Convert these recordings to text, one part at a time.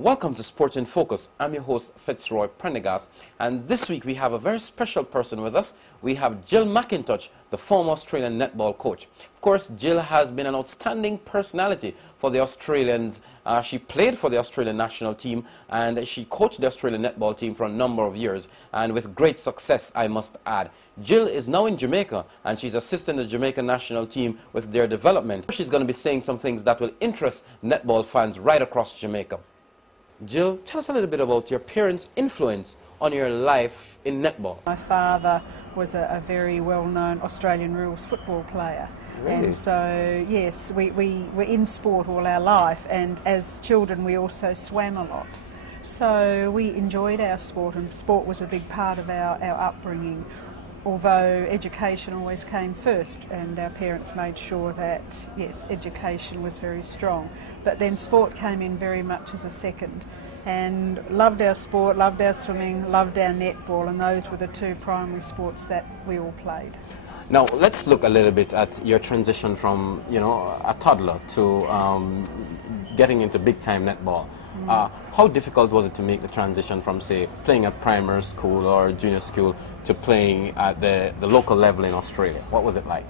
Welcome to Sports in Focus. I'm your host, Fitzroy Prendergast, and this week we have a very special person with us. We have Gill McIntosh, the former Australian netball coach. Of course, Gill has been an outstanding personality for the Australians. She played for the Australian national team, and she coached the Australian netball team for a number of years, and with great success, I must add. Gill is now in Jamaica, and she's assisting the Jamaican national team with their development. She's going to be saying some things that will interest netball fans right across Jamaica. Gill, tell us a little bit about your parents' influence on your life in netball. My father was a very well-known Australian rules football player. Really? And so, yes, we were in sport all our life, and as children we also swam a lot. So we enjoyed our sport, and sport was a big part of our upbringing, although education always came first, and our parents made sure that, yes, education was very strong. But then sport came in very much as a second, and loved our sport, loved our swimming, loved our netball, and those were the two primary sports that we all played. Now, let's look a little bit at your transition from, you know, a toddler to getting into big-time netball. How difficult was it to make the transition from, say, playing at primary school or junior school to playing at the local level in Australia? What was it like?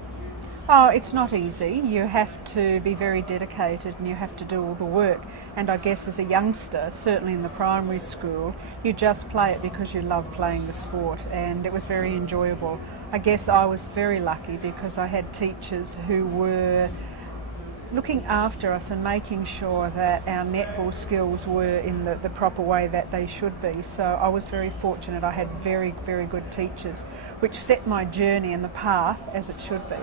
Oh, it's not easy. You have to be very dedicated and you have to do all the work. And I guess as a youngster, certainly in the primary school, you just play it because you love playing the sport, and it was very enjoyable. I guess I was very lucky because I had teachers who were looking after us and making sure that our netball skills were in the proper way that they should be. So I was very fortunate. I had very, very good teachers, which set my journey and the path as it should be.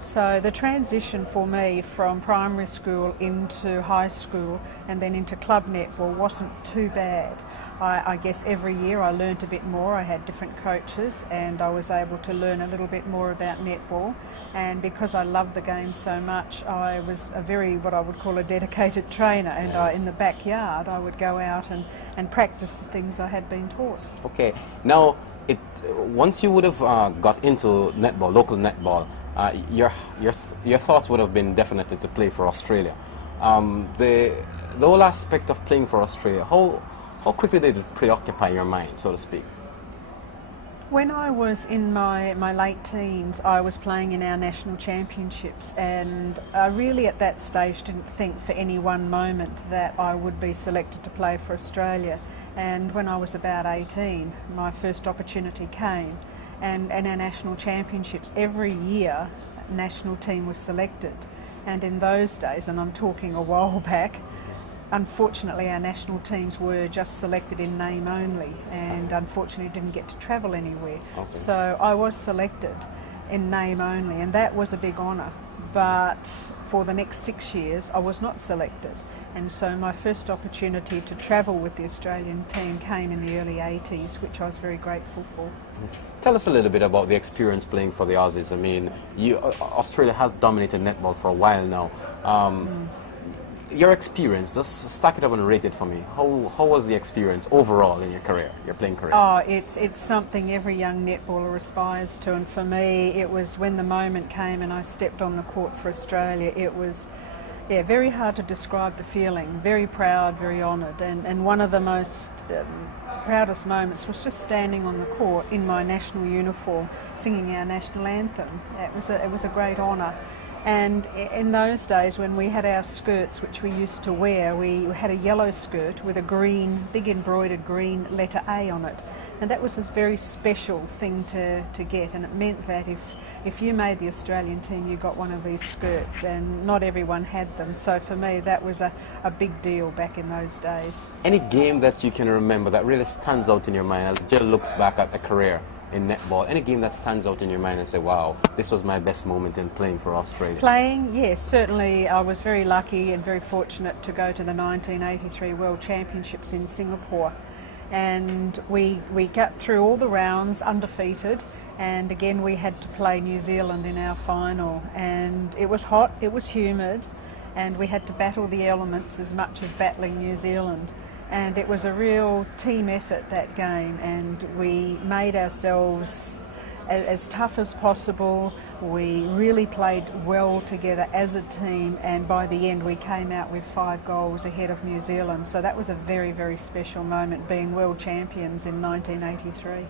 So the transition for me from primary school into high school and then into club netball wasn't too bad. I guess every year I learned a bit more. I had different coaches and I was able to learn a little bit more about netball. And because I loved the game so much, I was a very, what I would call a dedicated trainer, and Yes. in the backyard I would go out and practice the things I had been taught. Okay. Now, once you would have got into netball, local netball, your thoughts would have been definitely to play for Australia. The whole aspect of playing for Australia, how quickly did it preoccupy your mind, so to speak? When I was in my late teens, I was playing in our national championships, and I really at that stage didn't think for any one moment that I would be selected to play for Australia. And when I was about 18, my first opportunity came, and our national championships, every year a national team was selected. And in those days, and I'm talking a while back, unfortunately our national teams were just selected in name only, and unfortunately didn't get to travel anywhere. Okay. So I was selected in name only, and that was a big honour. But for the next 6 years I was not selected, And so my first opportunity to travel with the Australian team came in the early 80s, which I was very grateful for. Tell us a little bit about the experience playing for the Aussies. I mean, Australia has dominated netball for a while now. Your experience, just stack it up and rate it for me. How was the experience overall in your career, your playing career? Oh, it's something every young netballer aspires to, and for me it was when the moment came and I stepped on the court for Australia, it was very hard to describe the feeling. Very proud, very honoured, and one of the most proudest moments was just standing on the court in my national uniform singing our national anthem. It was a great honour. And in those days when we had our skirts, which we used to wear, we had a yellow skirt with a green, big embroidered green letter A on it. And that was a very special thing to get, and it meant that if you made the Australian team, you got one of these skirts, and not everyone had them. So for me, that was a big deal back in those days. Any game that you can remember that really stands out in your mind as Jill looks back at a career in netball? Any game that stands out in your mind and say, wow, this was my best moment in playing for Australia? Playing, yes, certainly. I was very lucky and very fortunate to go to the 1983 World Championships in Singapore. And we got through all the rounds undefeated, and again we had to play New Zealand in our final, and it was hot, it was humid, and we had to battle the elements as much as battling New Zealand. And it was a real team effort, that game, and we made ourselves as tough as possible. We really played well together as a team, and by the end we came out with 5 goals ahead of New Zealand. So that was a very, very special moment, being world champions in 1983.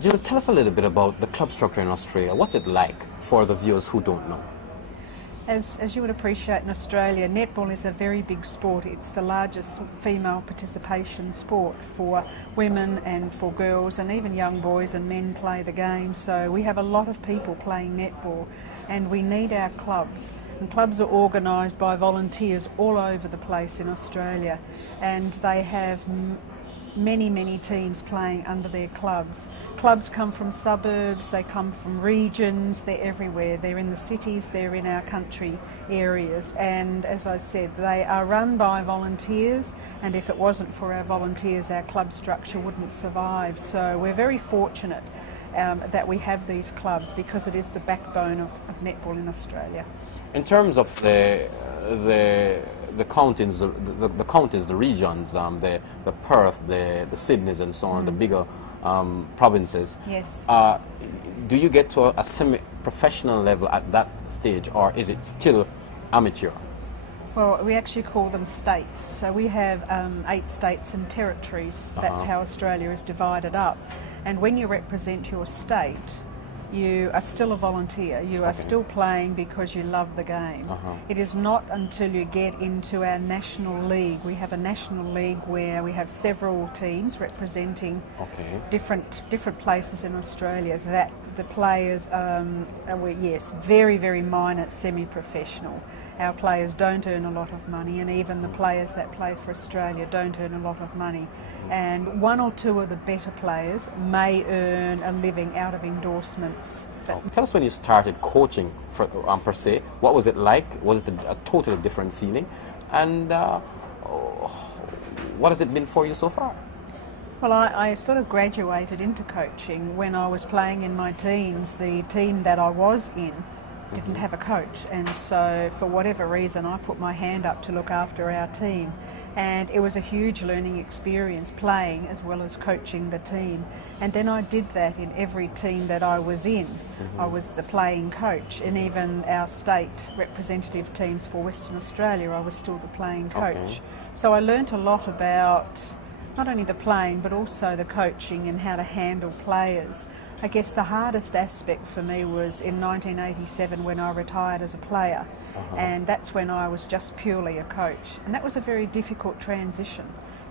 Jill, tell us a little bit about the club structure in Australia. What's it like for the viewers who don't know? As you would appreciate, in Australia, netball is a very big sport. It's the largest female participation sport for women and for girls, and even young boys and men play the game. So we have a lot of people playing netball, and we need our clubs. And clubs are organised by volunteers all over the place in Australia, and they have many teams playing under their clubs. Clubs come from suburbs, they come from regions, they're everywhere. They're in the cities, they're in our country areas, and as I said, they are run by volunteers, and if it wasn't for our volunteers, our club structure wouldn't survive. So we're very fortunate that we have these clubs, because it is the backbone of netball in Australia. In terms of the counties, the counties, the regions, the Perth, the Sydneys and so on, the bigger provinces. Yes. Do you get to a semi-professional level at that stage, or is it still amateur? Well, we actually call them states. So we have 8 states and territories. That's how Australia is divided up. And when you represent your state, you are still a volunteer. You are still playing because you love the game. It is not until you get into our national league. We have a national league where we have several teams representing different places in Australia, that the players are, yes, very minor, semi-professional. Our players don't earn a lot of money, and even the players that play for Australia don't earn a lot of money. And 1 or 2 of the better players may earn a living out of endorsements. Tell us when you started coaching per se. What was it like? Was it a totally different feeling? And what has it been for you so far? Well, I sort of graduated into coaching when I was playing in my teens. The team that I was in didn't have a coach, and so for whatever reason I put my hand up to look after our team, and it was a huge learning experience, playing as well as coaching the team. And then I did that in every team that I was in. I was the playing coach, and even our state representative teams for Western Australia, I was still the playing coach. So I learnt a lot about not only the playing but also the coaching and how to handle players. I guess the hardest aspect for me was in 1987 when I retired as a player, and that's when I was just purely a coach. And that was a very difficult transition,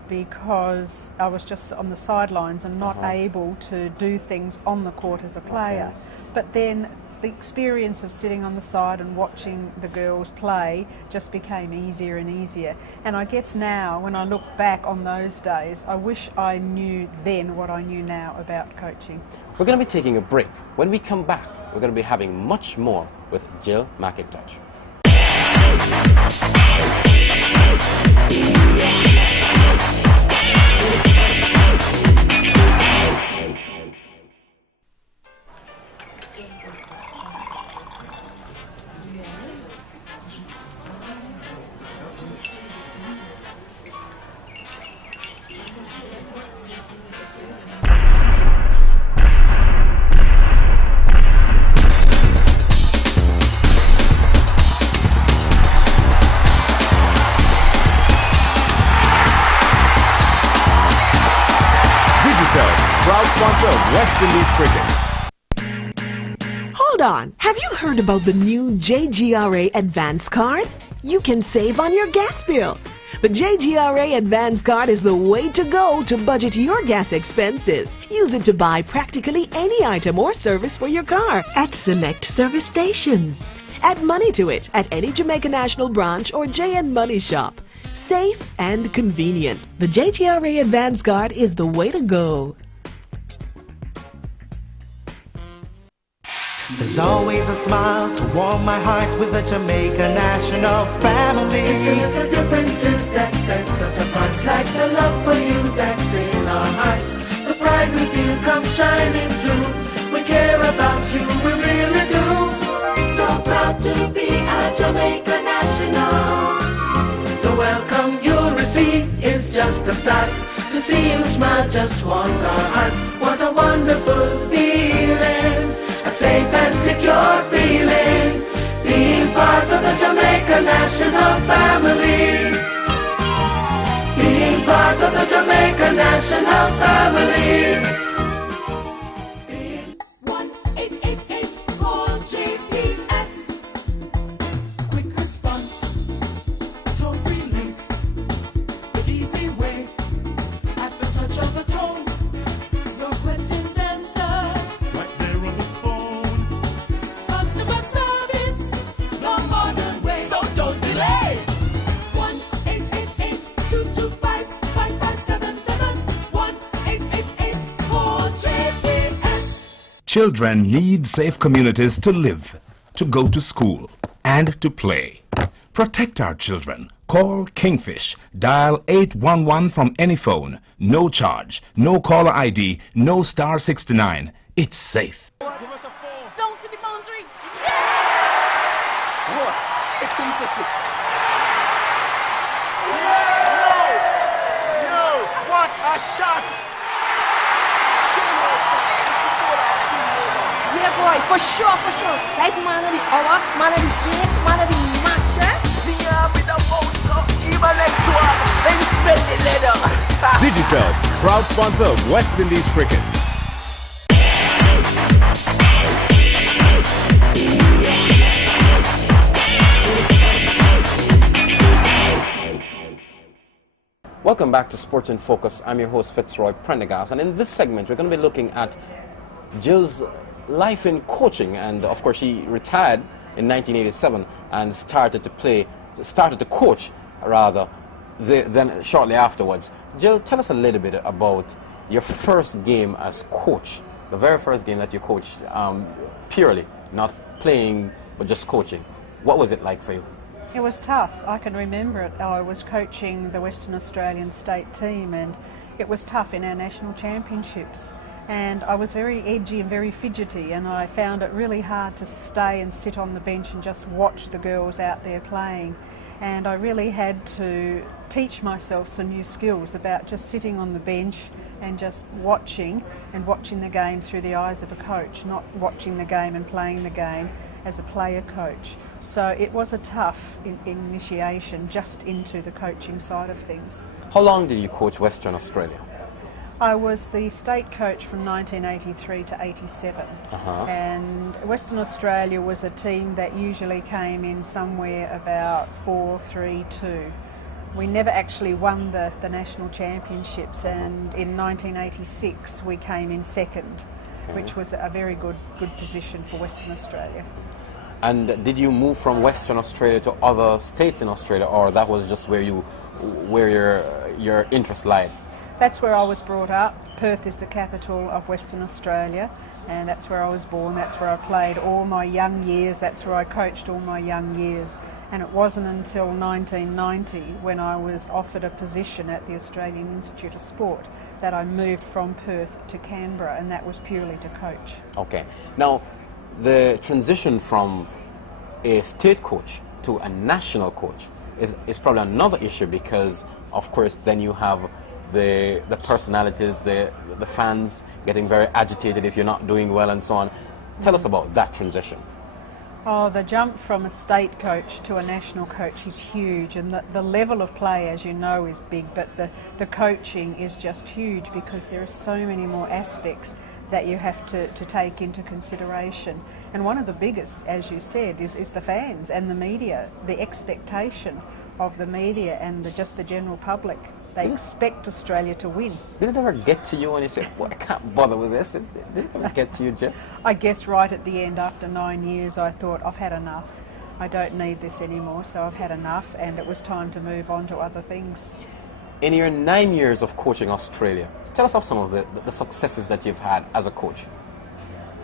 because I was just on the sidelines and not able to do things on the court as a player. But then the experience of sitting on the side and watching the girls play just became easier and easier. And I guess now, when I look back on those days, I wish I knew then what I knew now about coaching. We're going to be taking a break. When we come back, we're going to be having much more with Gill McIntosh. sponsor of West Indies Cricket. Hold on, have you heard about the new JGRA Advance Card? You can save on your gas bill. The JGRA Advance Card is the way to go to budget your gas expenses. Use it to buy practically any item or service for your car at select service stations. Add money to it at any Jamaica National branch or JN Money shop. Safe and convenient. The JGRA Advance Card is the way to go. There's always a smile to warm my heart with a Jamaica National family. It's the differences that sets us apart, like the love for you that's in our hearts. The pride we feel comes shining through. We care about you, we really do. So proud to be a Jamaica National. The welcome you'll receive is just a start. To see you smile just warms our hearts. Was a wonderful feeling. A safe and secure feeling, being part of the Jamaica National family. Being part of the Jamaica National family. 1888, call JPS. Quick response, toll-free link, the easy way, at the touch of a tone. Your questions answered. Children need safe communities to live, to go to school, and to play. Protect our children. Call Kingfish. Dial 811 from any phone. No charge, no caller ID, no star 69. It's safe. Down to the boundary. Ross, 18 for 6. Yo, what a shot! Yeah, boy, for sure. That's man of the hour, man of the day, man of the match, eh? With the most of intellectual, then spend the leather. Digicel, proud sponsor of West Indies Cricket. Welcome back to Sports in Focus. I'm your host Fitzroy Prendergast, and in this segment we're going to be looking at Jill's life in coaching. And of course she retired in 1987 and started to coach then shortly afterwards. Jill, tell us a little bit about your first game as coach, the very first game that you coached purely, not playing but just coaching. What was it like for you? It was tough. I can remember it. I was coaching the Western Australian state team, and it was tough in our national championships. And I was very edgy and very fidgety, and I found it really hard to stay and sit on the bench and just watch the girls out there playing. And I really had to teach myself some new skills about just sitting on the bench and just watching the game through the eyes of a coach, not watching the game and playing the game as a player coach. So it was a tough initiation just into the coaching side of things. How long did you coach Western Australia? I was the state coach from 1983 to 87. And Western Australia was a team that usually came in somewhere about 4-3-2. We never actually won the national championships, and in 1986 we came in second, which was a very good position for Western Australia. And did you move from Western Australia to other states in Australia, or that was just where your interest lied? That's where I was brought up. Perth is the capital of Western Australia, and that's where I was born. That's where I played all my young years. That's where I coached all my young years. And it wasn't until 1990, when I was offered a position at the Australian Institute of Sport, that I moved from Perth to Canberra, and that was purely to coach. Okay. Now, the transition from a state coach to a national coach is probably another issue, because, of course, then you have the personalities, the fans getting very agitated if you're not doing well and so on. Tell us about that transition. Oh, the jump from a state coach to a national coach is huge, and the level of play, as you know, is big, but the coaching is just huge because there are so many more aspects that you have to take into consideration. And one of the biggest, as you said, is the fans and the media, the expectation of the media and just the general public. They expect Australia to win. Did it ever get to you when you said, well, I can't bother with this? Did it ever get to you, Jill? I guess right at the end, after 9 years, I thought, I've had enough. I don't need this anymore, so I've had enough, and it was time to move on to other things. In your 9 years of coaching Australia, tell us of some of the successes that you've had as a coach.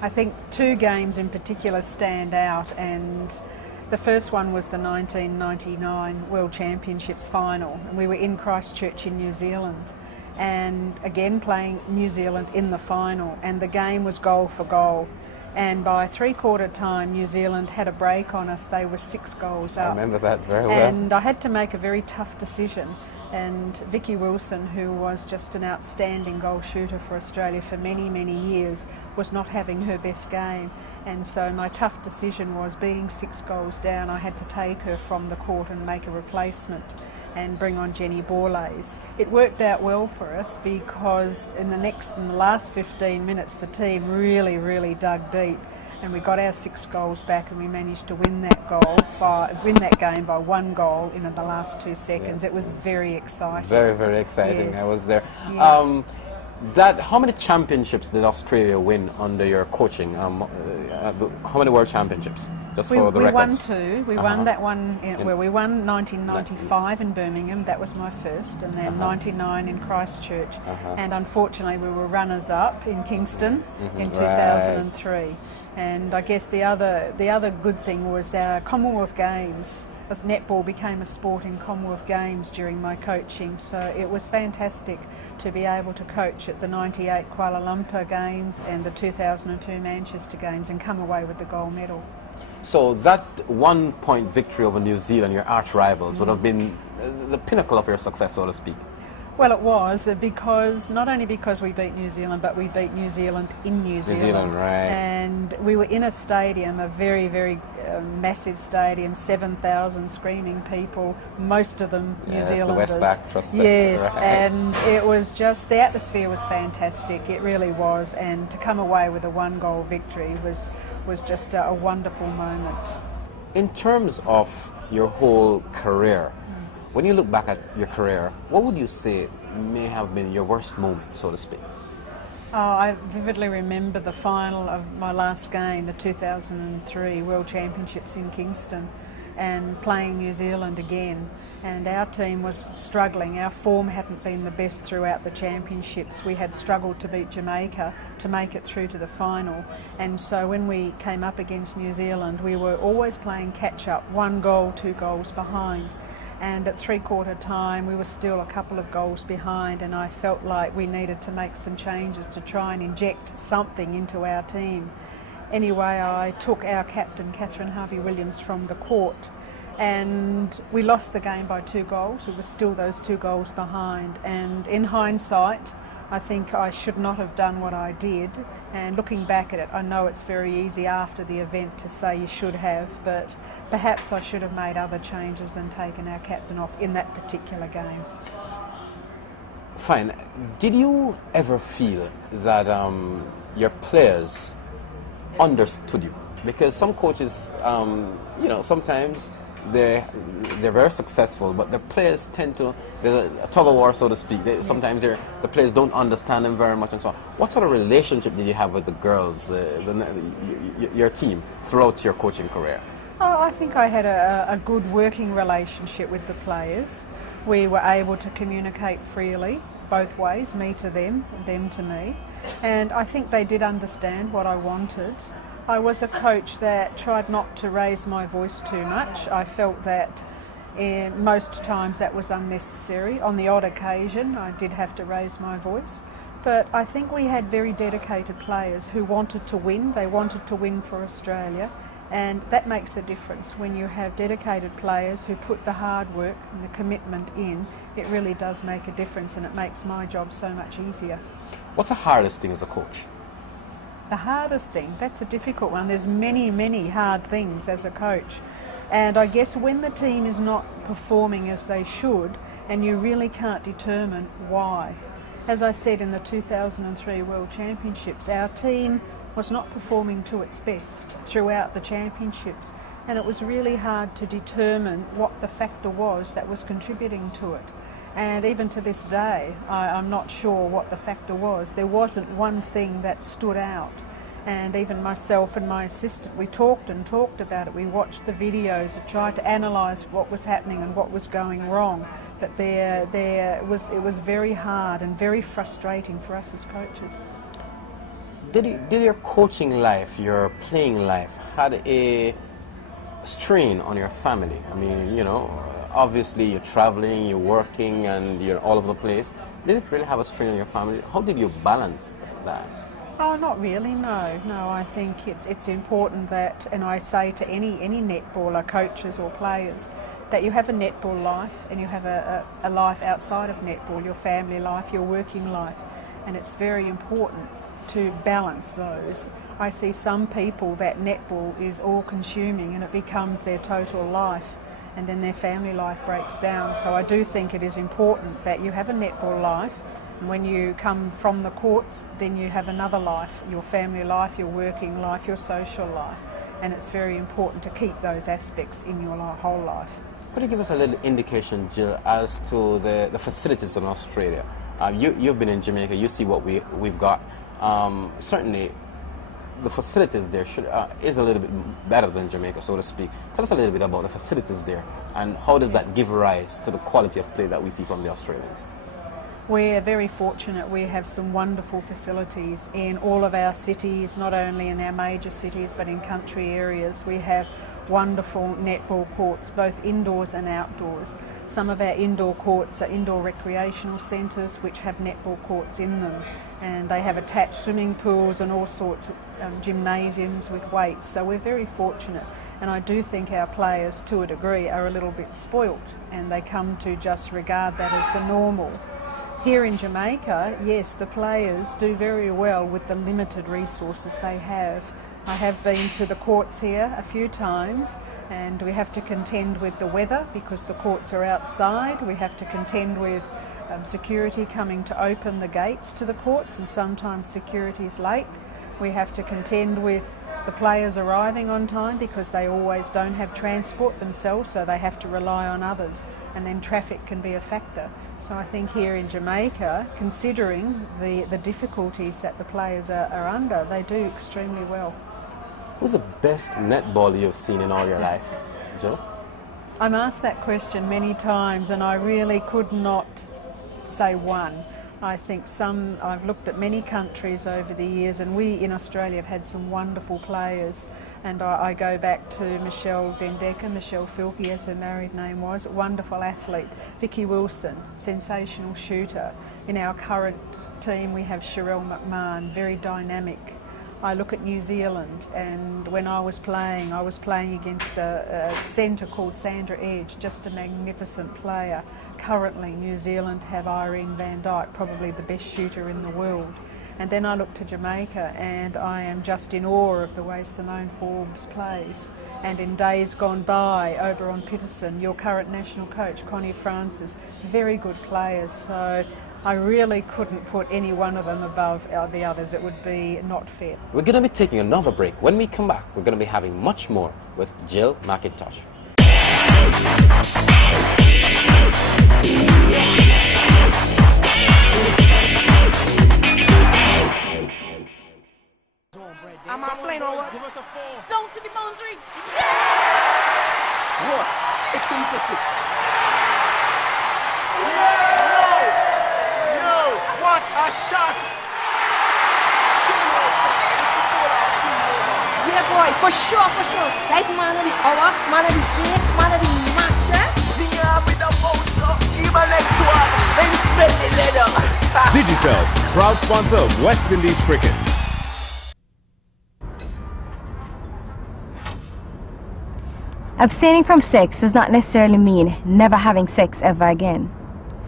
I think 2 games in particular stand out, and the first one was the 1999 World Championships final, and we were in Christchurch in New Zealand, and again playing New Zealand in the final, and the game was goal for goal, and by 3/4 time New Zealand had a break on us. They were 6 goals up. I remember that very well. And I had to make a very tough decision, and Vicky Wilson, who was just an outstanding goal shooter for Australia for many, many years, was not having her best game, and so my tough decision was, being 6 goals down, I had to take her from the court and make a replacement and bring on Jenny Borlays. It worked out well for us because in the last 15 minutes the team really dug deep, and we got our 6 goals back, and we managed to win that game by 1 goal in the last 2 seconds. Yes. It was very exciting. Very exciting. Yes. I was there. Yes. How many championships did Australia win under your coaching? How many world championships? Just for the records. We won 2. We won that one. We won 1995 in Birmingham. That was my first, and then 99 in Christchurch. And unfortunately, we were runners-up in Kingston in 2003. Right. And I guess the other good thing was our Commonwealth Games. As netball became a sport in Commonwealth Games during my coaching, so it was fantastic to be able to coach at the 98 Kuala Lumpur Games and the 2002 Manchester Games and come away with the gold medal. So that 1-point victory over New Zealand, your arch rivals, would have been the pinnacle of your success, so to speak. Well, it was, because not only because we beat New Zealand, but we beat New Zealand in New Zealand. Right. And we were in a stadium, a very massive stadium, 7,000 screaming people, most of them New Zealanders. The Westpac Trust Centre. Yes, right. and it was just, the atmosphere was fantastic, it really was, and to come away with a 1-goal victory was just a wonderful moment. In terms of your whole career, when you look back at your career, what would you say may have been your worst moment, so to speak? Oh, I vividly remember the final of my last game, the 2003 World Championships in Kingston, and playing New Zealand again. And our team was struggling. Our form hadn't been the best throughout the championships. We had struggled to beat Jamaica to make it through to the final. And so when we came up against New Zealand, we were always playing catch-up, 1 goal, 2 goals behind. And at 3/4 time we were still a couple of goals behind, and I felt like we needed to make some changes to try and inject something into our team. Anyway, I took our captain, Catherine Harvey-Williams, from the court, and we lost the game by 2 goals. We were still those 2 goals behind, and in hindsight I think I should not have done what I did, and looking back at it, I know it's very easy after the event to say you should have, but perhaps I should have made other changes than taken our captain off in that particular game. Fine. Did you ever feel that your players understood you? Because some coaches, sometimes they're very successful, but the players tend to, there's a tug of war, so to speak. Sometimes the players don't understand them very much and so on. What sort of relationship did you have with the girls, your team, throughout your coaching career? Oh, I think I had a good working relationship with the players. We were able to communicate freely, both ways, me to them to me. And I think they did understand what I wanted. I was a coach that tried not to raise my voice too much. I felt that most times that was unnecessary. On the odd occasion I did have to raise my voice. But I think we had very dedicated players who wanted to win. They wanted to win for Australia. And that makes a difference. When you have dedicated players who put the hard work and the commitment in, it really does make a difference, and it makes my job so much easier. What's the hardest thing as a coach? The hardest thing, that's a difficult one. There's many, many hard things as a coach. And I guess when the team is not performing as they should, and you really can't determine why. As I said in the 2003 World Championships, our team was not performing to its best throughout the championships, and it was really hard to determine what the factor was that was contributing to it. And even to this day, I'm not sure what the factor was. There wasn't one thing that stood out. And even myself and my assistant, we talked and talked about it. We watched the videos and tried to analyse what was happening and what was going wrong. But it was very hard and very frustrating for us as coaches. Did your coaching life, your playing life, had a strain on your family? I mean, you know, obviously you're traveling, you're working, and you're all over the place. Did it really have a strain on your family? How did you balance that? Oh, not really, no. No, I think it's important that, and I say to any netballer, coaches or players, that you have a netball life and you have a life outside of netball, your family life, your working life, and it's very important to balance those. I see some people that netball is all consuming and it becomes their total life, and then their family life breaks down. So I do think it is important that you have a netball life, and when you come from the courts, then you have another life, your family life, your working life, your social life, and it's very important to keep those aspects in your whole life. Could you give us a little indication, Jill, as to the facilities in Australia? You've been in Jamaica, you see what we've got. Certainly, the facilities there is a little bit better than Jamaica, so to speak. Tell us a little bit about the facilities there, and how does that give rise to the quality of play that we see from the Australians? We're very fortunate. We have some wonderful facilities in all of our cities, not only in our major cities but in country areas. We have wonderful netball courts, both indoors and outdoors. Some of our indoor courts are indoor recreational centres which have netball courts in them, and they have attached swimming pools and all sorts of gymnasiums with weights. So we're very fortunate, and I do think our players, to a degree, are a little bit spoilt, and they come to just regard that as the normal. Here in Jamaica, yes, the players do very well with the limited resources they have. I have been to the courts here a few times, and we have to contend with the weather because the courts are outside. We have to contend with security coming to open the gates to the courts, and sometimes security is late. We have to contend with the players arriving on time because they always don't have transport themselves, so they have to rely on others, and then traffic can be a factor. So I think here in Jamaica, considering the difficulties that the players are under, they do extremely well. Who's the best netballer you've seen in all your life, Jill? I'm asked that question many times, and I really could not say one. I think I've looked at many countries over the years, and we in Australia have had some wonderful players, and I go back to Michelle Dendeka, Michelle Filkey as her married name was, wonderful athlete. Vicky Wilson, sensational shooter. In our current team we have Sherelle McMahon, very dynamic. I look at New Zealand, and when I was playing against a centre called Sandra Edge, just a magnificent player. Currently, New Zealand have Irene Van Dyke, probably the best shooter in the world. And then I look to Jamaica, and I am just in awe of the way Simone Forbes plays. And in days gone by, over on Peterson, your current national coach, Connie Francis, very good players. So I really couldn't put any one of them above the others. It would be not fair. We're going to be taking another break. When we come back, we're going to be having much more with Gill McIntosh. I'm on plane or what? Give us a 4. Down to the boundary. Ross, 18 for 6. Yo, what a shot! Yeah, boy, for sure, for sure. That's man of the hour, man of the day, man of the match, eh? Sing up with the most of even next one. Then spend the leather. Digicel, proud sponsor of West Indies Cricket. Abstaining from sex does not necessarily mean never having sex ever again.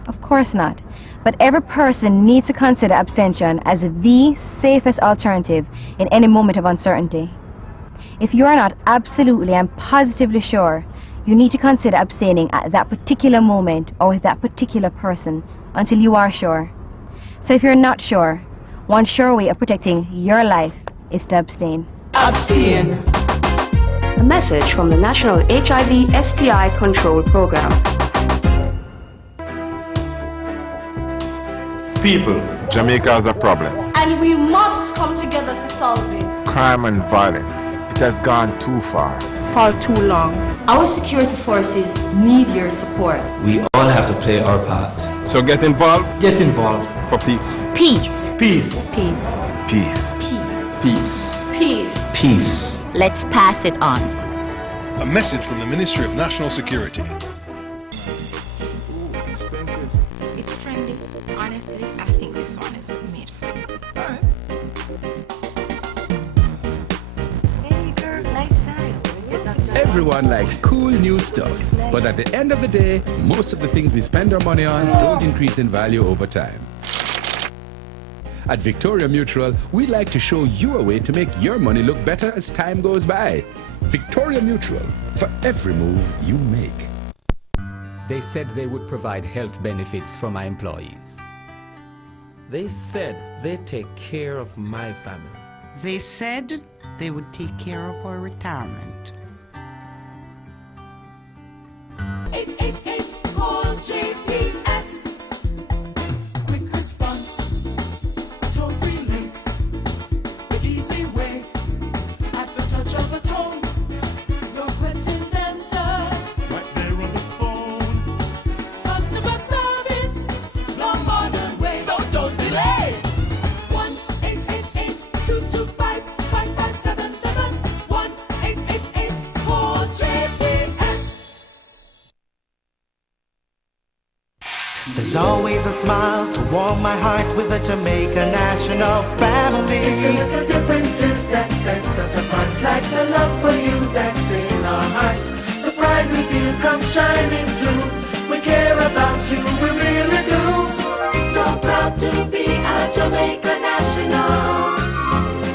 Of course not. But every person needs to consider abstention as the safest alternative in any moment of uncertainty. If you are not absolutely and positively sure, you need to consider abstaining at that particular moment or with that particular person until you are sure. So if you're not sure, one sure way of protecting your life is to abstain. Abstain. A message from the National HIV STI Control Program. People, Jamaica has a problem. And we must come together to solve it. Crime and violence. It has gone too far. For too long. Our security forces need your support. We all have to play our part. So get involved. Get involved. For peace. Peace. Peace. Peace. Peace. Peace. Peace. Peace. Peace. Let's pass it on. A message from the Ministry of National Security. Expensive. It's trendy. Honestly, I think this one is made for me. Alright. Hey girl, nice time. Everyone likes cool new stuff, but at the end of the day, most of the things we spend our money on don't increase in value over time. At Victoria Mutual, we like to show you a way to make your money look better as time goes by. Victoria Mutual, for every move you make. They said they would provide health benefits for my employees. They said they'd take care of my family. They said they would take care of our retirement. 888 call JPS. Quick response. Toll-free link. The easy way. At the touch of a tone. Your questions answered. Right there on the phone. Customer service. No modern way. So don't delay. 1-888-225-5577. 1-888 call JPS. There's always a smile to warm my heart with a Jamaica national family. It's the little differences that sets us apart, like the love for you that's in our hearts. The pride we feel comes shining through. We care about you, we really do. So proud to be a Jamaica national.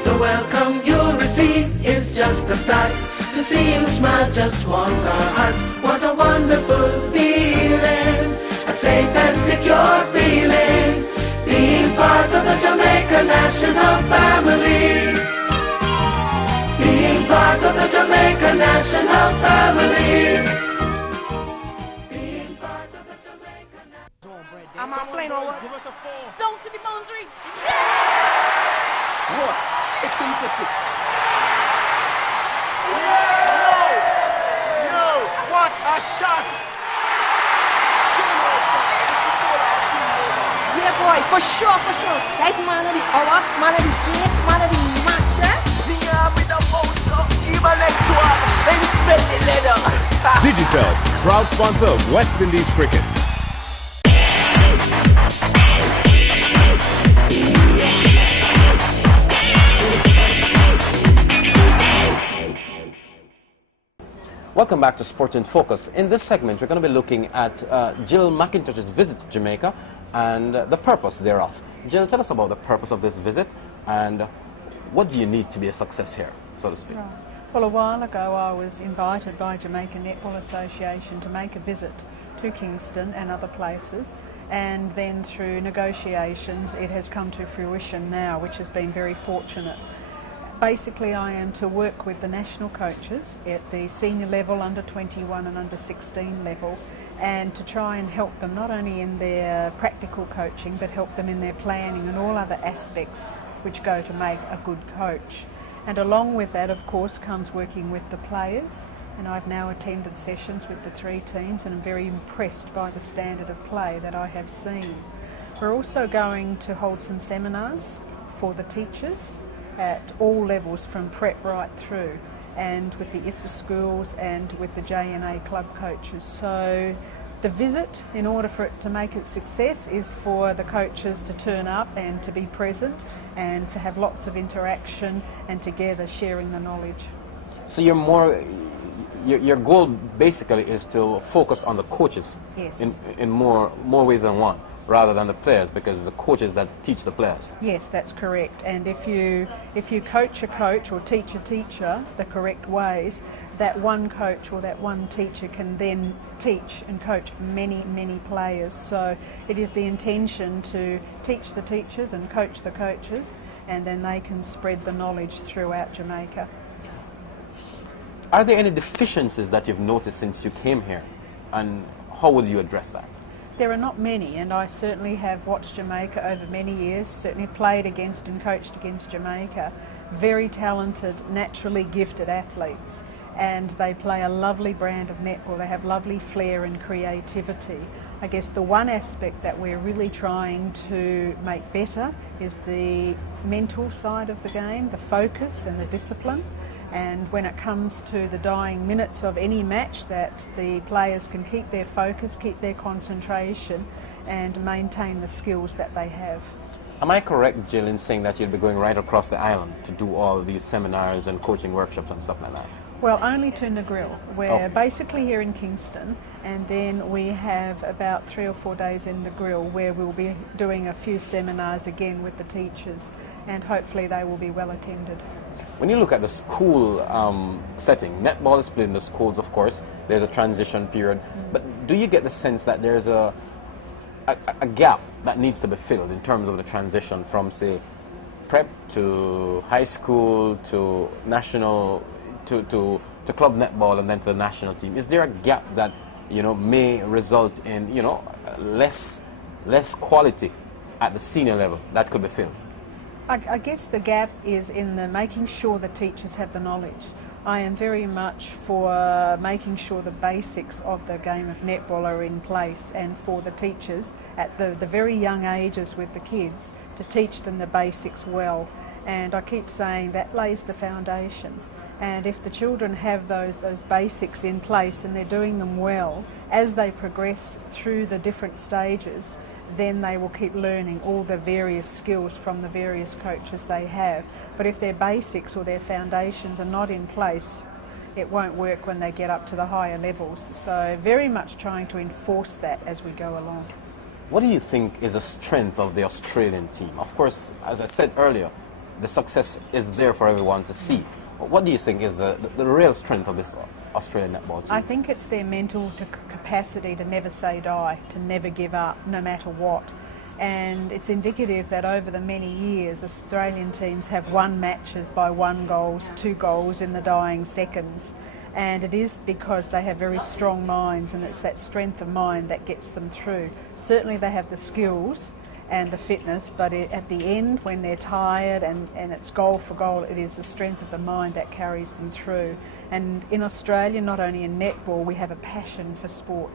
The welcome you'll receive is just a start. To see you smile just warms our hearts. What a wonderful feeling. A safe and secure feeling, being part of the Jamaica national family. Being part of the Jamaica national family. Being part of the Jamaica national family. I'm on plane or what? Give us a 4. Down to the boundary. Ross, 18 for 6. Yo, what a shot! Yeah, boy, for sure, for sure. Guys, man of the hour, man of the day, man of the match, eh? The army, the motor, even next one. Then spend the leather. Digital, proud sponsor of West Indies Cricket. Welcome back to Sport in Focus. In this segment, we're going to be looking at Gill McIntosh's visit to Jamaica and the purpose thereof. Gill, tell us about the purpose of this visit and what do you need to be a success here, so to speak? Right. Well, a while ago I was invited by Jamaica Netball Association to make a visit to Kingston and other places, and then through negotiations it has come to fruition now, which has been very fortunate. Basically, I am to work with the national coaches at the senior level, under 21 and under 16 level, and to try and help them not only in their practical coaching but help them in their planning and all other aspects which go to make a good coach. And along with that, of course, comes working with the players, and I've now attended sessions with the 3 teams and I'm very impressed by the standard of play that I have seen. We're also going to hold some seminars for the teachers at all levels from prep right through, and with the ISA schools and with the JNA club coaches. So the visit, in order for it to make it success, is for the coaches to turn up and to be present and to have lots of interaction and together sharing the knowledge. So you're more, your goal basically is to focus on the coaches. Yes. In more ways than one, rather than the players, because it's the coaches that teach the players. Yes, that's correct. And if you coach a coach or teach a teacher the correct ways, that one coach or that one teacher can then teach and coach many, many players. So it is the intention to teach the teachers and coach the coaches, and then they can spread the knowledge throughout Jamaica. Are there any deficiencies that you've noticed since you came here, and how will you address that? There are not many, and I certainly have watched Jamaica over many years, certainly played against and coached against Jamaica. Very talented, naturally gifted athletes, and they play a lovely brand of netball. They have lovely flair and creativity. I guess the one aspect that we're really trying to make better is the mental side of the game, the focus and the discipline. And when it comes to the dying minutes of any match, that the players can keep their focus, keep their concentration, and maintain the skills that they have. Am I correct, Jill, in saying that you'll be going right across the island to do all these seminars and coaching workshops and stuff like that? Well, only to Negril. We're basically here in Kingston, and then we have about 3 or 4 days in Negril where we'll be doing a few seminars again with the teachers, and hopefully they will be well attended. When you look at the school setting, netball is played in the schools, of course. There's a transition period. But do you get the sense that there's a gap that needs to be filled in terms of the transition from, say, prep to high school to national to club netball and then to the national team? Is there a gap that, may result in, less quality at the senior level that could be filled? I guess the gap is in the making sure the teachers have the knowledge. I am very much for making sure the basics of the game of netball are in place, and for the teachers at the very young ages with the kids to teach them the basics well. And I keep saying that lays the foundation. And if the children have those basics in place and they're doing them well, as they progress through the different stages, then they will keep learning all the various skills from the various coaches they have. But if their basics or their foundations are not in place, it won't work when they get up to the higher levels. So very much trying to enforce that as we go along. What do you think is a strength of the Australian team? Of course, as I said earlier, the success is there for everyone to see. What do you think is the real strength of this Australian netball team? I think it's their mental capacity to never say die, to never give up, no matter what. And it's indicative that over the many years, Australian teams have won matches by 1 goal, 2 goals in the dying seconds. And it is because they have very strong minds, and it's that strength of mind that gets them through. Certainly they have the skills and the fitness, but at the end, when they're tired and it's goal for goal, it is the strength of the mind that carries them through. And in Australia, not only in netball, we have a passion for sport.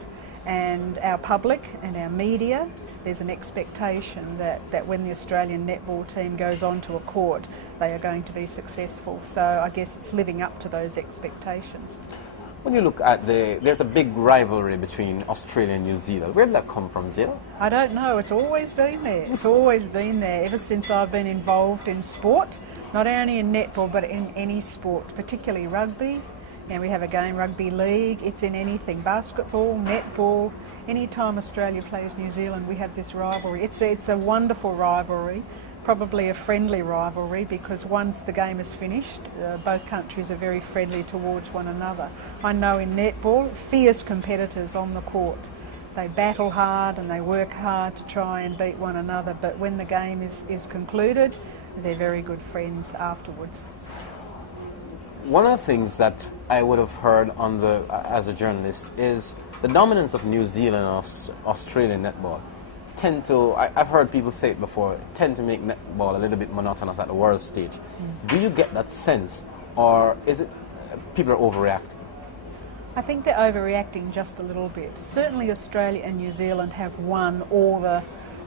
And our public and our media, there's an expectation that when the Australian netball team goes onto a court, they are going to be successful. So I guess it's living up to those expectations. When you look at there's a big rivalry between Australia and New Zealand. Where did that come from, Jill? I don't know. It's always been there. It's always been there ever since I've been involved in sport, not only in netball but in any sport, particularly rugby. And we have a game, rugby league. It's in anything, basketball, netball. Anytime Australia plays New Zealand, we have this rivalry. It's a wonderful rivalry. Probably a friendly rivalry, because once the game is finished, both countries are very friendly towards one another. I know in netball, fierce competitors on the court. They battle hard and they work hard to try and beat one another, but when the game is concluded, they're very good friends afterwards. One of the things that I would have heard as a journalist is the dominance of New Zealand and Australian netball. I've heard people say it before, tend to make netball a little bit monotonous at the world stage. Do you get that sense, or is it people are overreacting? I think they're overreacting just a little bit. Certainly Australia and New Zealand have won all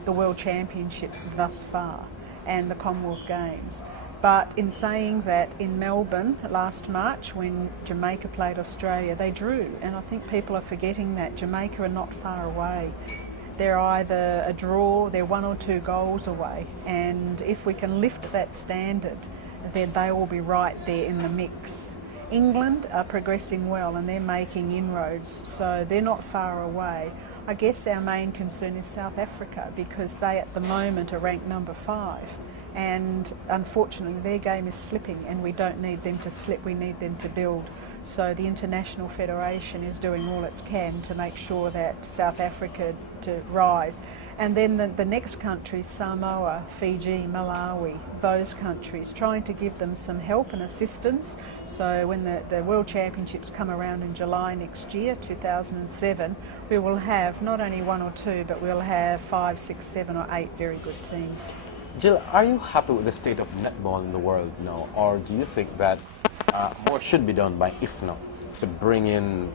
the World Championships thus far and the Commonwealth Games. But in saying that, in Melbourne last March, when Jamaica played Australia, they drew. And I think people are forgetting that Jamaica are not far away. They're either a draw, they're 1 or 2 goals away. And if we can lift that standard, then they will be right there in the mix. England are progressing well and they're making inroads, so they're not far away. I guess our main concern is South Africa, because they at the moment are ranked number 5, and unfortunately their game is slipping, and we don't need them to slip, we need them to build. So the International Federation is doing all it can to make sure that South Africa to rise. And then the next countries, Samoa, Fiji, Malawi, those countries, trying to give them some help and assistance. So when the World Championships come around in July next year, 2007, we will have not only 1 or 2, but we'll have 5, 6, 7 or 8 very good teams. Jill, are you happy with the state of netball in the world now, or do you think that more should be done by IFNA to bring in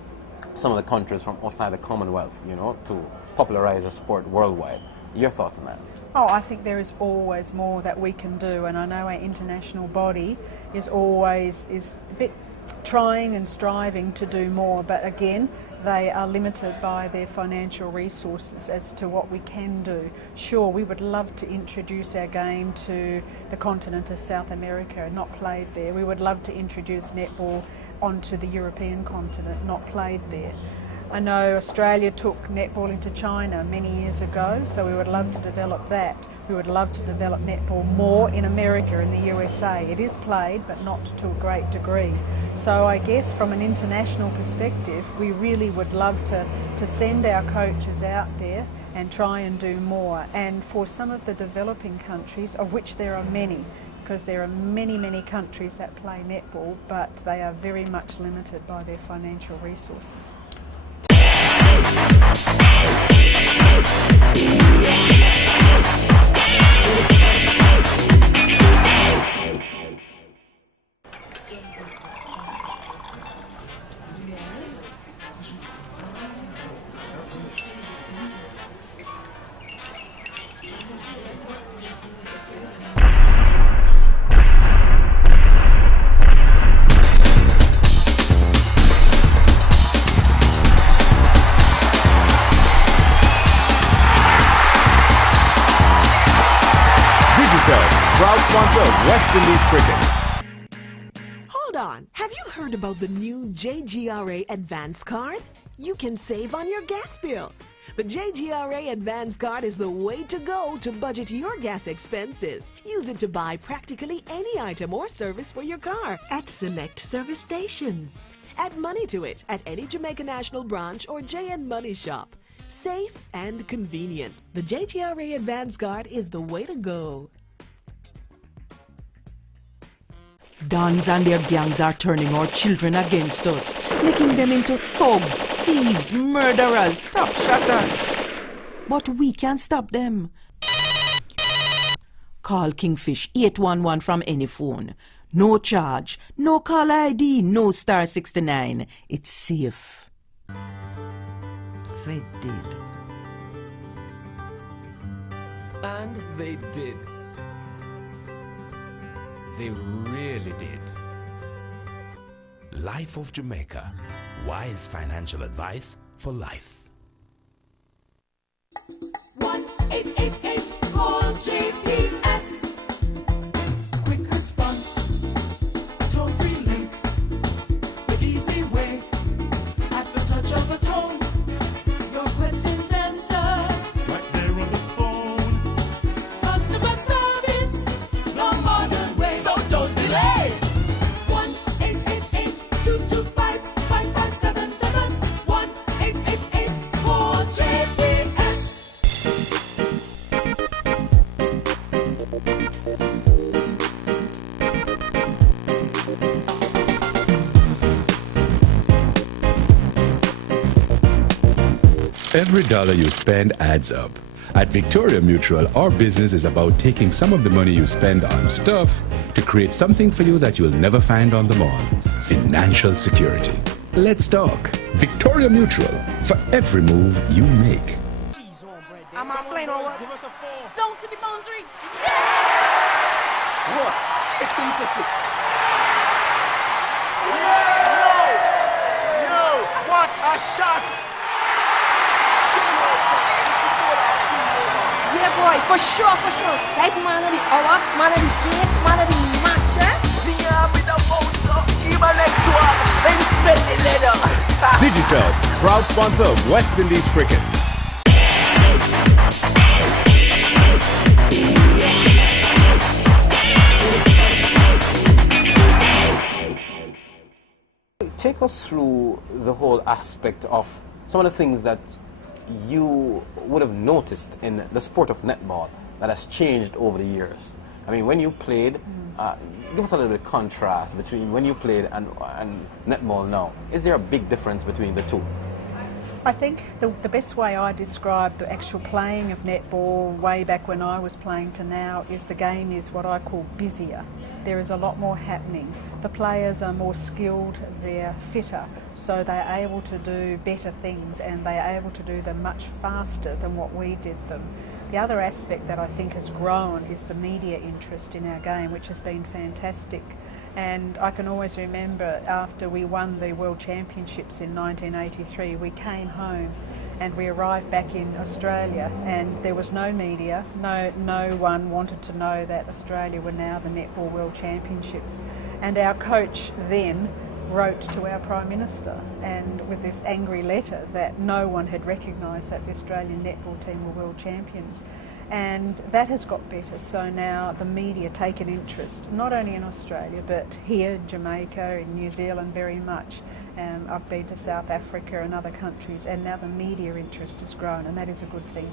some of the countries from outside the Commonwealth, you know, to popularize the sport worldwide? Your thoughts on that? Oh, I think there is always more that we can do, and I know our international body is always a bit trying and striving to do more, but again, they are limited by their financial resources as to what we can do. Sure, we would love to introduce our game to the continent of South America, not played there. We would love to introduce netball onto the European continent, not played there. I know Australia took netball into China many years ago, so we would love to develop that. We would love to develop netball more in America, in the USA. It is played, but not to a great degree. So I guess from an international perspective, we really would love to send our coaches out there and try and do more. And for some of the developing countries, of which there are many, because there are many, many countries that play netball, but they are very much limited by their financial resources. Proud sponsor of West Indies Cricket. Hold on. Have you heard about the new JGRA Advance Card? You can save on your gas bill. The JGRA Advance Card is the way to go to budget your gas expenses. Use it to buy practically any item or service for your car at select service stations. Add money to it at any Jamaica National branch or JN Money shop. Safe and convenient. The JGRA Advance Card is the way to go. Dons and their gangs are turning our children against us, making them into thugs, thieves, murderers, top shotters. But we can't stop them. Call Kingfish 811 from any phone. No charge, no call ID, no star 69. It's safe. They did. And they did. They really did. Life of Jamaica. Wise financial advice for life. 1-888 call JPS. Quick response. Toll-free link. The easy way. At the touch of a tone. Your questions answered. Right there on the phone. Customer service. No modern way. So don't delay. 1-888-225-5577. 1-888 call JPS. Every dollar you spend adds up. At Victoria Mutual, our business is about taking some of the money you spend on stuff to create something for you that you'll never find on the mall. Financial security. Let's talk. Victoria Mutual, for every move you make. I'm on plane on what? Down to the boundary. Ross, 18 for 6. Yo, what a shot! Yeah, boy, for sure, for sure. That's man of the hour, man of the day, man of the match, eh? The army, the most intellectual, then spend the leather. Digital, proud sponsor of West Indies Cricket. Take us through the whole aspect of some of the things that you would have noticed in the sport of netball that has changed over the years. I mean, when you played, give us a little bit of contrast between when you played and netball now. Is there a big difference between the two? I think the best way I describe the actual playing of netball way back when I was playing to now is the game is what I call busier. There is a lot more happening. The players are more skilled, they're fitter, so they're able to do better things and they're able to do them much faster than what we did them. The other aspect that I think has grown is the media interest in our game, which has been fantastic. And I can always remember after we won the World Championships in 1983, we came home and we arrived back in Australia and there was no media, no one wanted to know that Australia were now the Netball World Championships. And our coach then wrote to our Prime Minister and with this angry letter that no one had recognised that the Australian netball team were world champions. And that has got better, so now the media take an interest, not only in Australia, but here, Jamaica, in New Zealand very much. I've been to South Africa and other countries, and now the media interest has grown, and that is a good thing.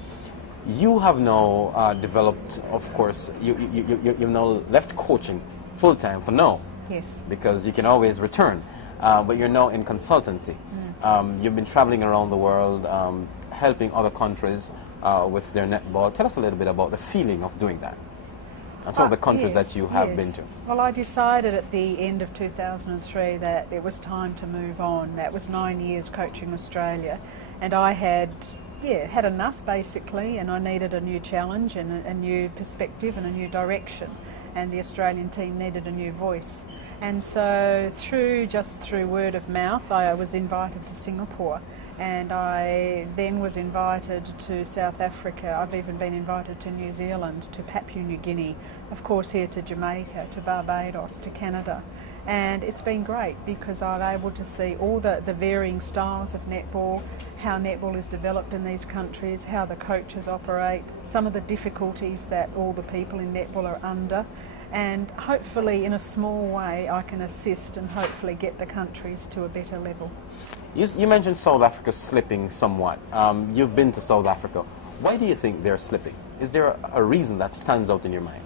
You have now developed, of course, you've now left coaching full-time for now. Yes. Because you can always return, but you're now in consultancy. You've been traveling around the world, helping other countries with their netball. Tell us a little bit about the feeling of doing that and some of the countries that you have been to. Well, I decided at the end of 2003 that it was time to move on. That was 9 years coaching Australia, and I had enough basically, and I needed a new challenge and a new perspective and a new direction, and the Australian team needed a new voice. And so just through word of mouth, I was invited to Singapore. And I then was invited to South Africa. I've even been invited to New Zealand, to Papua New Guinea, of course here to Jamaica, to Barbados, to Canada. And it's been great because I'm able to see all the varying styles of netball, how netball is developed in these countries, how the coaches operate, some of the difficulties that all the people in netball are under. And hopefully in a small way I can assist and hopefully get the countries to a better level. You mentioned South Africa slipping somewhat. You've been to South Africa. Why do you think they're slipping? Is there a reason that stands out in your mind?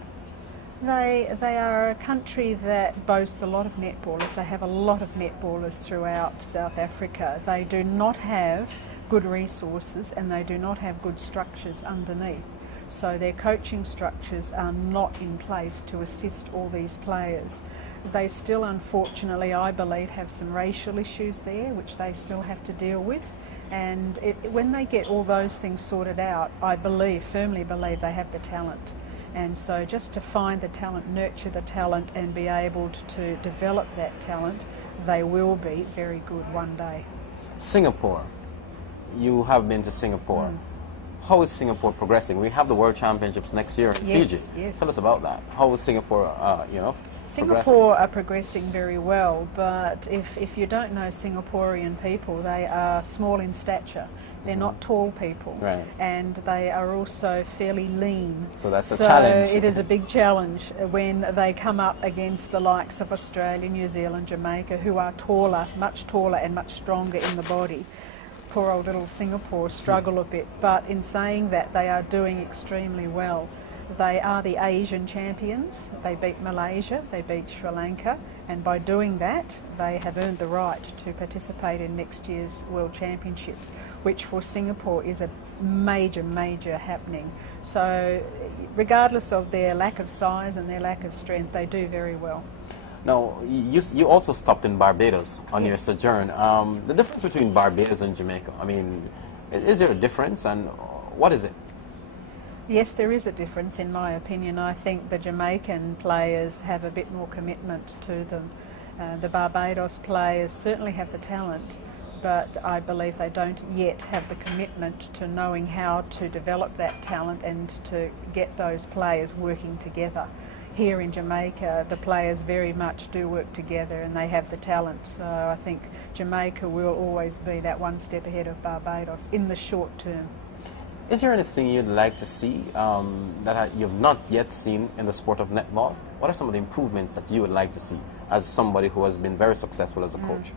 They are a country that boasts a lot of netballers. They have a lot of netballers throughout South Africa. They do not have good resources and they do not have good structures underneath. So their coaching structures are not in place to assist all these players. They still, unfortunately, I believe, have some racial issues there, which they still have to deal with. And when they get all those things sorted out, I firmly believe they have the talent. And so just to find the talent, nurture the talent, and be able to develop that talent, they will be very good one day. Singapore. You have been to Singapore. How is Singapore progressing? We have the World Championships next year in Fiji. Yes. Tell us about that. How is Singapore, Singapore are progressing very well, but if you don't know Singaporean people, they are small in stature. They're not tall people, right. And they are also fairly lean. So that's a challenge. So it is a big challenge when they come up against the likes of Australia, New Zealand, Jamaica, who are taller, much taller and much stronger in the body. Poor old little Singapore struggle a bit, but in saying that, they are doing extremely well. They are the Asian champions. They beat Malaysia, they beat Sri Lanka, and by doing that they have earned the right to participate in next year's World Championships, which for Singapore is a major happening. So regardless of their lack of size and their lack of strength, they do very well. Now, you also stopped in Barbados on your sojourn. The difference between Barbados and Jamaica, I mean, is there a difference, and what is it? Yes, there is a difference in my opinion. I think the Jamaican players have a bit more commitment to them. The Barbados players certainly have the talent, but I believe they don't yet have the commitment to knowing how to develop that talent and to get those players working together. here in Jamaica, the players very much do work together and they have the talent. So I think Jamaica will always be that one step ahead of Barbados in the short term. Is there anything you'd like to see that you've not yet seen in the sport of netball? What are some of the improvements that you would like to see as somebody who has been very successful as a coach?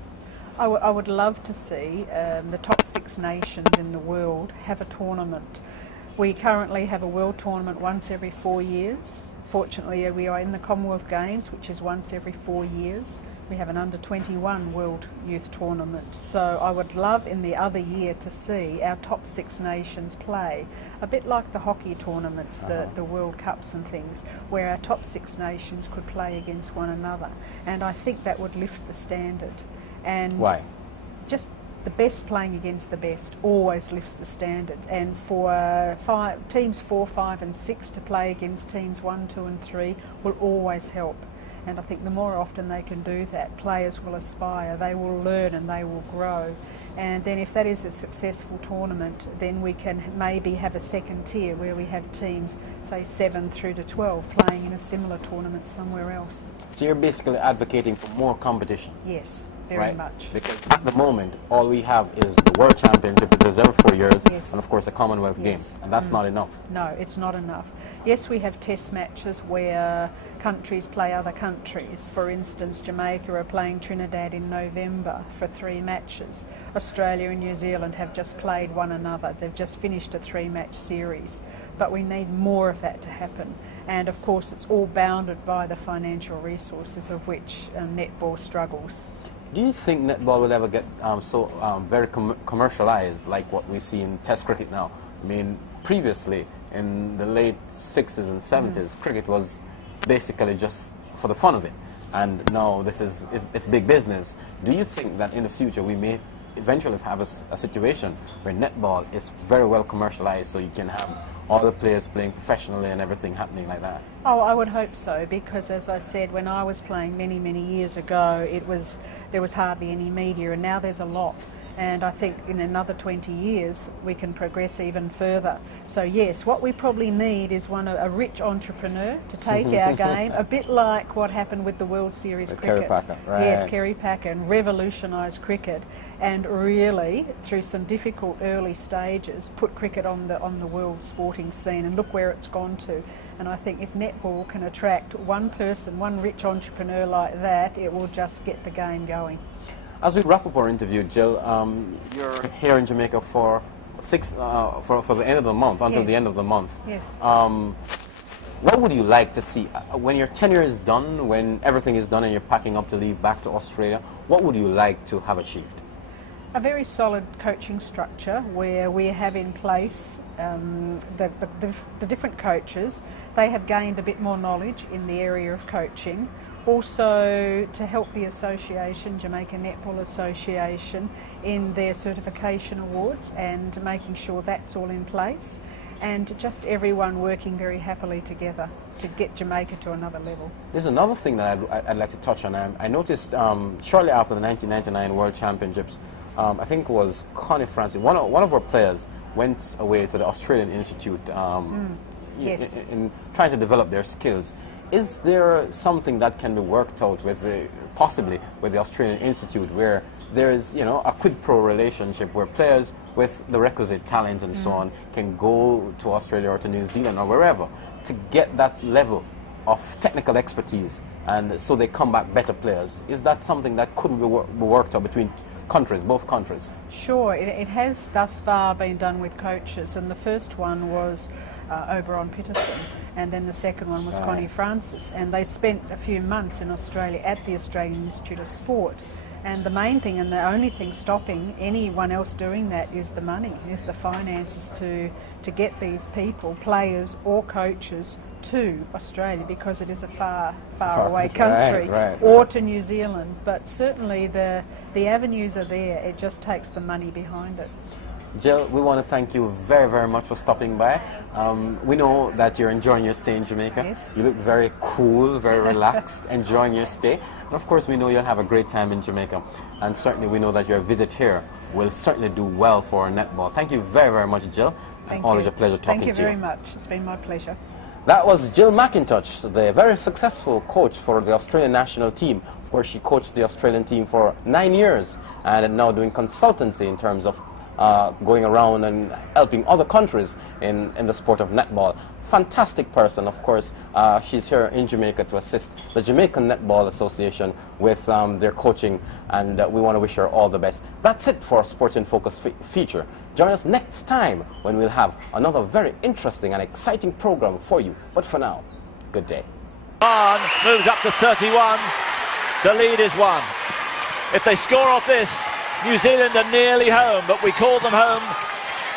I would love to see the top 6 nations in the world have a tournament. We currently have a world tournament once every 4 years. Fortunately, we are in the Commonwealth Games, which is once every 4 years. We have an under-21 World Youth Tournament. So I would love in the other year to see our top 6 nations play, a bit like the hockey tournaments, the World Cups and things, where our top 6 nations could play against one another. And I think that would lift the standard. And why? Just the best playing against the best always lifts the standard. And for teams 4, 5 and 6 to play against teams 1, 2 and 3 will always help. And I think the more often they can do that, players will aspire, they will learn and they will grow. And then if that is a successful tournament, then we can maybe have a second tier where we have teams, say 7 through to 12, playing in a similar tournament somewhere else. So you're basically advocating for more competition? Yes, very much. Because at the moment, all we have is the World Championship, which is every 4 years, and of course the Commonwealth Games, and that's not enough. No, it's not enough. Yes, we have test matches where countries play other countries. For instance, Jamaica are playing Trinidad in November for 3 matches. Australia and New Zealand have just played one another. They've just finished a 3-match series. But we need more of that to happen. And of course, it's all bounded by the financial resources of which netball struggles. Do you think netball will ever get very commercialized like what we see in Test cricket now? I mean, previously, in the late 60s and 70s, cricket was basically just for the fun of it, and now it's big business. Do you think that in the future we may eventually have a situation where netball is very well commercialized, so you can have all the players playing professionally and everything happening like that? Oh, I would hope so, because as I said, when I was playing many, many years ago, there was hardly any media, and now there's a lot. And I think in another 20 years we can progress even further. So yes, what we probably need is a rich entrepreneur to take our game, a bit like what happened with the World Series cricket. Kerry Packer, right. Yes, Kerry Packer, and revolutionise cricket, and really, through some difficult early stages, put cricket on the world sporting scene, and look where it's gone to. And I think if netball can attract one person, one rich entrepreneur like that, it will just get the game going. As we wrap up our interview, Gill, you're here in Jamaica for the end of the month, until the end of the month. Yes. What would you like to see when your tenure is done, when everything is done and you're packing up to leave back to Australia? What would you like to have achieved? A very solid coaching structure where we have in place the different coaches. They have gained a bit more knowledge in the area of coaching. Also to help the association, Jamaica Netball Association, in their certification awards, and making sure that's all in place, and just everyone working very happily together to get Jamaica to another level. There's another thing that I'd like to touch on. I noticed shortly after the 1999 World Championships, I think it was Connie Francis, one of our players went away to the Australian Institute yes. in trying to develop their skills. Is there something that can be worked out with possibly with the Australian Institute, where there is, a quid pro relationship where players with the requisite talent and so on can go to Australia or to New Zealand or wherever to get that level of technical expertise, and so they come back better players? Is that something that could be worked out between countries, both countries? Sure, it has thus far been done with coaches, and the first one was Oberon Peterson, and then the second one was Connie Francis, and they spent a few months in Australia at the Australian Institute of Sport. And the main thing and the only thing stopping anyone else doing that is the money, is the finances to get these people, players or coaches, to Australia, because it is a far away country, or to New Zealand. But certainly the avenues are there, it just takes the money behind it. Gill, we want to thank you very, very much for stopping by. We know that you're enjoying your stay in Jamaica. Yes. You look very cool, very relaxed, enjoying your stay. And of course, we know you'll have a great time in Jamaica. And certainly we know that your visit here will certainly do well for netball. Thank you very, very much, Gill. Thank Always you. a pleasure talking to you. Thank you very much. It's been my pleasure. That was Gill McIntosh, the very successful coach for the Australian national team. Of course, she coached the Australian team for 9 years and now doing consultancy in terms of going around and helping other countries in the sport of netball. Fantastic person, of course. She's here in Jamaica to assist the Jamaican Netball Association with their coaching, and we want to wish her all the best. That's it for our Sports in Focus feature. Join us next time when we'll have another very interesting and exciting program for you. But for now, good day. Moves up to 31. The lead is 1. If they score off this, New Zealand are nearly home, but we called them home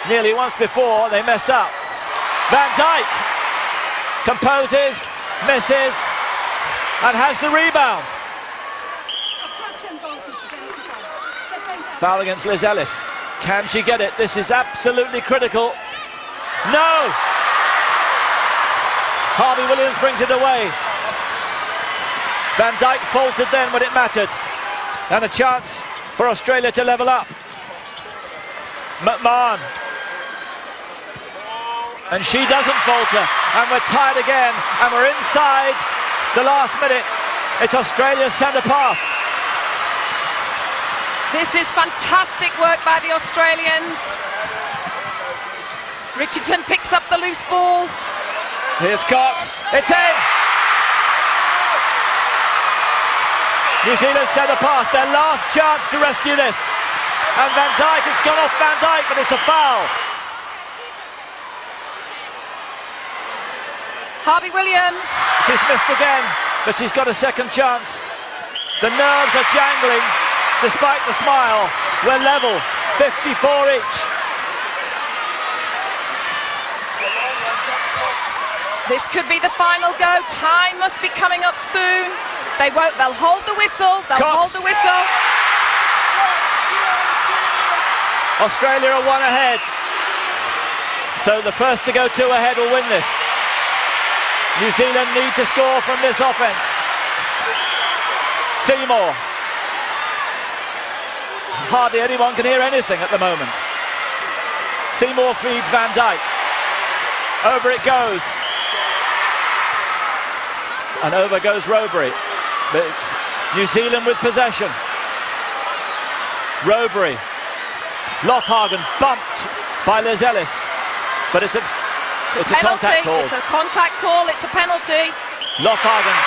nearly once before. They messed up. Van Dijk composes, misses, and has the rebound. Foul against Liz Ellis. Can she get it? This is absolutely critical. No! Harvey Williams brings it away. Van Dijk faltered then when it mattered. And a chance for Australia to level up. McMahon. And she doesn't falter. And we're tied again. And we're inside the last minute. It's Australia's centre pass. This is fantastic work by the Australians. Richardson picks up the loose ball. Here's Cox. It's in! New Zealand centre pass, their last chance to rescue this. And Van Dijk, it's gone off Van Dijk, but it's a foul. Harvey Williams. She's missed again, but she's got a second chance. The nerves are jangling, despite the smile. We're level, 54 each. This could be the final go. Time must be coming up soon. They won't, they'll hold the whistle, hold the whistle. Australia are 1 ahead. So the first to go 2 ahead will win this. New Zealand need to score from this offense. Seymour. Hardly anyone can hear anything at the moment. Seymour feeds Van Dijk. Over it goes. And over goes Robbery. But it's New Zealand with possession. Robbery. Lochhagen bumped by Liz Ellis. But it's a contact call. It's a contact call, it's a penalty. Lochhagen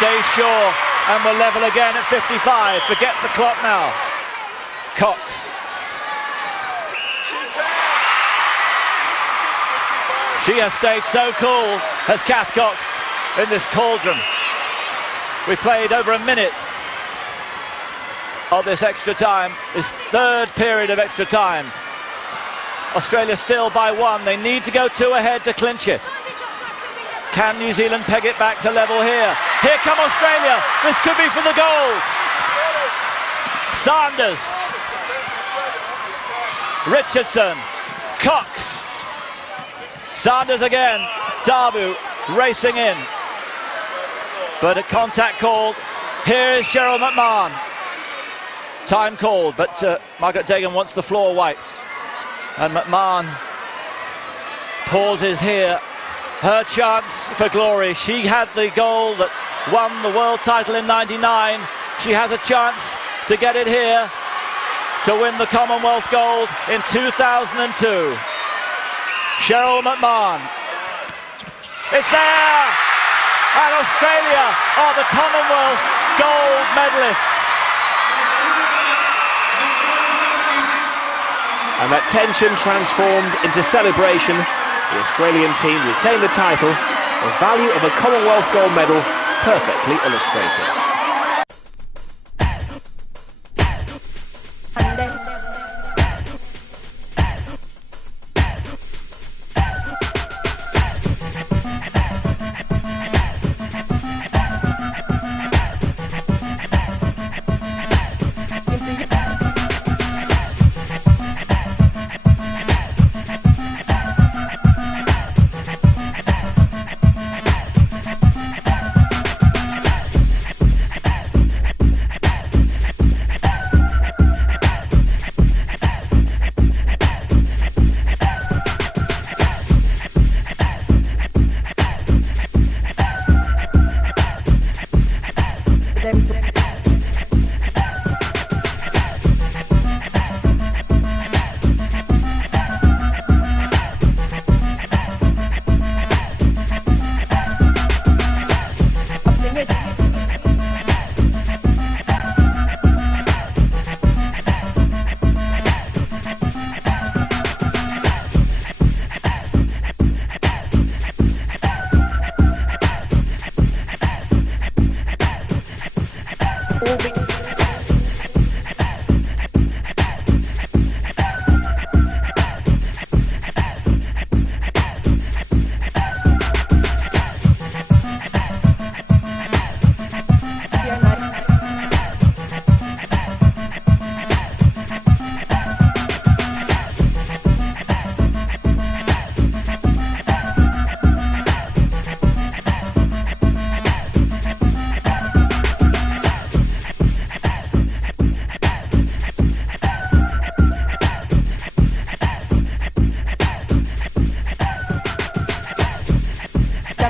stays sure, and we're level again at 55. Forget the clock now. Cox. She has stayed so cool, has Kath Cox, in this cauldron. We've played over a minute of this extra time, this third period of extra time. Australia still by 1. They need to go 2 ahead to clinch it. Can New Zealand peg it back to level here? Here come Australia. This could be for the gold. Sanders. Richardson. Cox. Sanders again. Darbu racing in. But a contact called. Here is Cheryl McMahon. Time called, but Margaret Dagan wants the floor wiped. And McMahon pauses here. Her chance for glory. She had the goal that won the world title in '99. She has a chance to get it here, to win the Commonwealth gold in 2002. Cheryl McMahon. It's there! And Australia are the Commonwealth gold medalists. And that tension transformed into celebration. The Australian team retained the title, the value of a Commonwealth gold medal perfectly illustrated.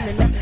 and nothing